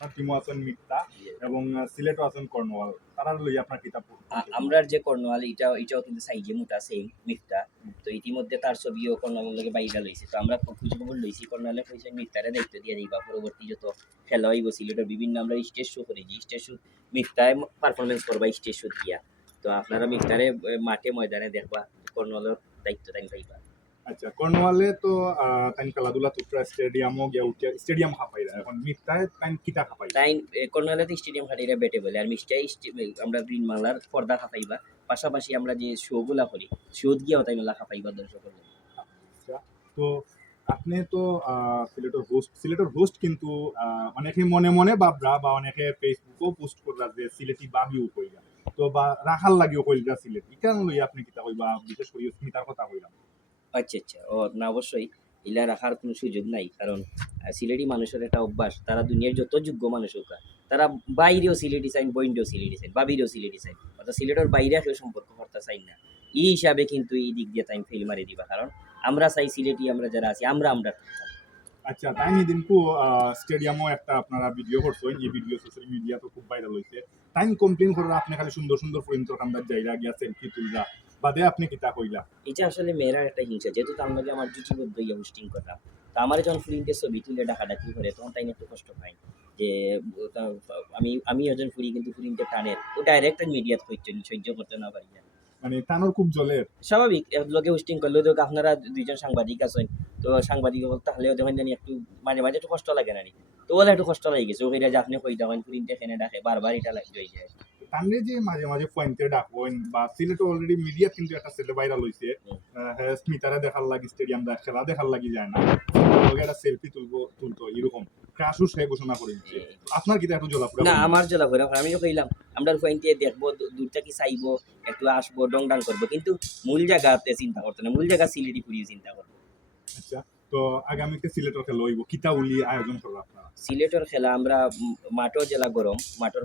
আপনার টিমও আছেন মিথ্যা এবং সিলেটও আছেন কর্নওয়াল, তারা লইয়া আপনার কিতাব আমরার যে কর্নওয়াল এটাও কিন্তু সাইজে মোটা সেম মিফতা। তো ইতিমধ্যে তার ছবিও কর্নওয়ালের লগে বাইরা লইছে। তো আমরা খোঁজ খবর লইছি, কর্নওয়ালে কইছে মিফতারে দায়িত্ব দিয়া যাইবা, পরবর্তী যত খেলা হইব সিলেটের বিভিন্ন আমরা স্টেজ শো করেছি, স্টেজ শো মিফতায় পারফরমেন্স করবা স্টেজ শো দিয়া। তো আপনারা মিফতারে মাঠে ময়দানে দেখবা, কর্নওয়ালের দায়িত্ব তাই পাইবা। আচ্ছা, কর্নওয়ালে তো তাইন খেলাধুলা তুত্রা স্টেডিয়ামও গিয়া উঠিয়া স্টেডিয়াম খাপাইরা, এখন মিথ্যায় তাইন কিতা খাপাই? তাই কর্নওয়ালাতে স্টেডিয়াম খাটিরা বেটে বলে, আর মিষ্টাই আমরা গ্রিন বাংলার পর্দা খাপাইবা। পাশাপাশি আমরা যে শো গুলা করি, শোত গিয়াও তাই মেলা খাপাইবা দর্শকের। আচ্ছা, তো আপনি তো সিলেটের হোস্ট কিন্তু অনেকে মনে মনে বাবরা বা অনেকে ফেসবুকও পোস্ট করলা যে সিলেটি বাবিও কইলা, তো বা রাখাল লাগিও কইলা সিলেটি, কেন লই আপনি কিতা কইবা, বিশেষ করে স্মিতার কথা কইলাম। আচ্ছা আচ্ছা, ও না অবশ্যই ইলা রাখার কোনো সুযোগ নাই, কারণ সিলেটি মানুষের একটা অভ্যাস, তারা দুনিয়ার যত যোগ্য মানুষ হোক তারা বাইরেও সিলেটি চাইন, বইন্ডেও সিলেটি চাইন, বাবিরেও সিলেটি চাইন, অর্থাৎ সিলেটের বাইরে কেউ সম্পর্ক করতে চাই না। এই হিসাবে কিন্তু এই দিক দিয়ে তাই ফেল মারি দিবা, কারণ আমরা চাই সিলেটি আমরা যারা আছি আমরা আমরা আচ্ছা, তাই নিদিনকু স্টেডিয়ামও একটা আপনারা ভিডিও করছেন, এই ভিডিও সোশ্যাল মিডিয়া তো খুব ভাইরাল হইছে। টাইম কমপ্লেন করে আপনি খালি সুন্দর সুন্দর ফরিন্তর কান্দার জায়গা গিয়া সেলফি তুললা, বাদে আপনি কিতা কইলা? এটা আসলে মেয়েরার একটা হিংসা, যেহেতু তার মধ্যে আমার জুটিবদ্ধ ইয়ে হোস্টিং করলাম। তা আমার যখন ফ্রিন্টের ছবি তুলে ডাকাডাকি করে তখন তাই একটু কষ্ট পাই যে আমি একজন ফুরি কিন্তু ফ্রিন্টে টানের ও ডাইরেক্ট মিডিয়াত সহ্য করতে না পারি না। মানে টানোর খুব জলের। স্বাভাবিক, লোকে হোস্টিং করলেও তো আপনারা দুইজন সাংবাদিক আছেন, তো সাংবাদিক তাহলেও দেখেন জানি একটু মাঝে মাঝে একটু কষ্ট লাগে না নি, তো ওলা একটু কষ্ট লাগে গেছে ওইটা যে আপনি কই দেখেন ফ্রিন্টে এখানে ডাকে বারবার এটা হয়ে যায়। টানলে যে মাঝে মাঝে পয়েন্টে ডাকবেন বা সিলেটে অলরেডি মিডিয়া কিন্তু একটা ছেলে ভাইরাল হইছে, হ্যাঁ স্মিতারে দেখার লাগি স্টেডিয়াম খেলা দেখার লাগি যায় না, একটা সেলফি তুলতো এরকম ক্রাশও সে ঘোষণা করে দিচ্ছে। আপনার কিতা একটু জলাপুরা? না আমার জ্বলা ঘোরা আমি তো কইলাম আমরা পয়েন্টে দেখবো, দূর থেকে চাইবো, একটু আসবো, ডং ডাং করবো, কিন্তু মূল জায়গাতে চিন্তা করতে না, মূল জায়গা সিলেটি ফুরিয়ে চিন্তা করবো। আচ্ছা, তো আগামীতে সিলেটের খেলা হইব, কিতা উলি আয়োজন করবো আপনারা? সিলেটের খেলা আমরা মাঠও জেলা গরম, মাঠের